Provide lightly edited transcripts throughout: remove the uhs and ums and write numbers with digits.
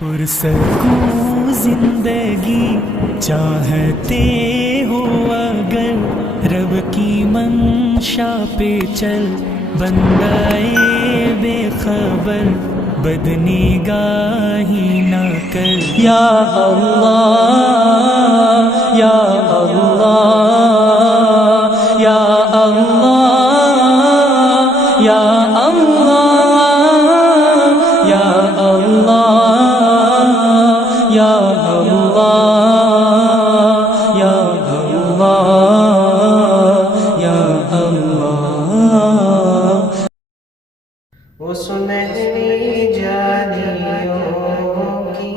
پرسکون زندگی چاہتے ہو اگر رب کی منشا پہ چل، بندائے بے خبر بدنگاہی نہ کر۔ یا اللہ یا اللہ یا اللہ یا اللہ یا اللہ یا اللہ یا اللہ یا اللہ۔ وہ سنہری جالیوں کی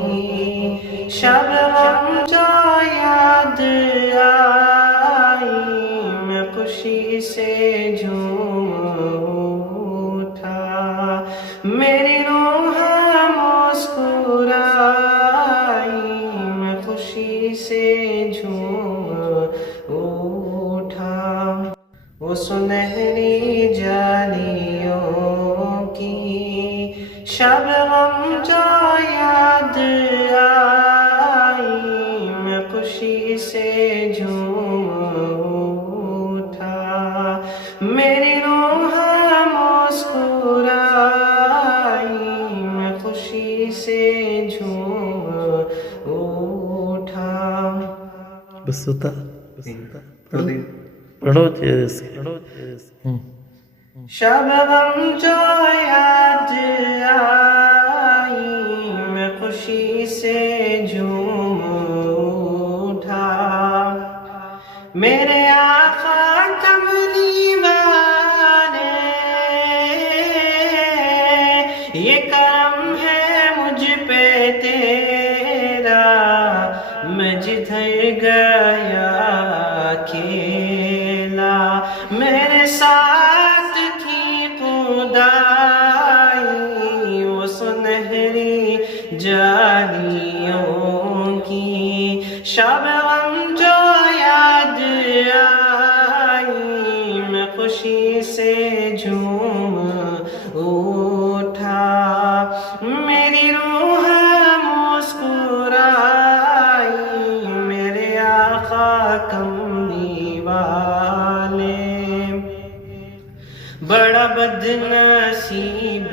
شبنم جو یاد آئی، میں خوشی سے جھوم اٹھا، میری روح مسکرائی، میں خوشی سے جھوم اٹھا۔ وہ سنہری جالیوں کی شبنم جو یاد آئی، میں خوشی سے جھوم اٹھا، میری روح مسکرائی، میں خوشی سے جھوم اٹھا۔ بس ہوتا پڑھو شبنم جو یاد آئی، میں خوشی سے جھوم اٹھا، میرے آقا کملی والے یہ کرم ہے مجھ پہ تیرا، میں جدھر گیا اکیلا میرے ساتھ تھی خدائی۔ وہ سنہری جالیوں کی شبنم جو یاد آئی، میں خوشی سے جھوم اٹھا، میری روح مسکرائی، میرے آقا کملی والے۔ بڑا بد نصیب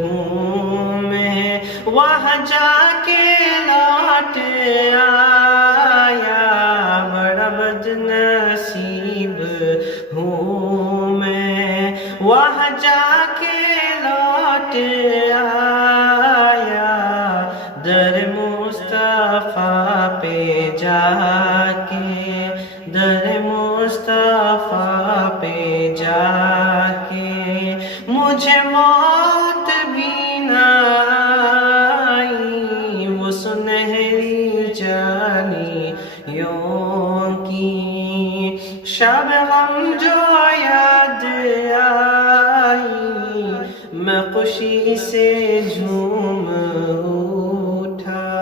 ہوں میں وہاں جا کے لوٹ آیا، بڑا بد نصیب ہوں میں وہاں جا کے لوٹ آیا، در مصطفیٰ پہ جا کے، در مصطفیٰ پہ جا کے مجھے موت بھی نہ آئی۔ وہ سنہری جالیوں کی شبنم جو یاد آئی، میں خوشی سے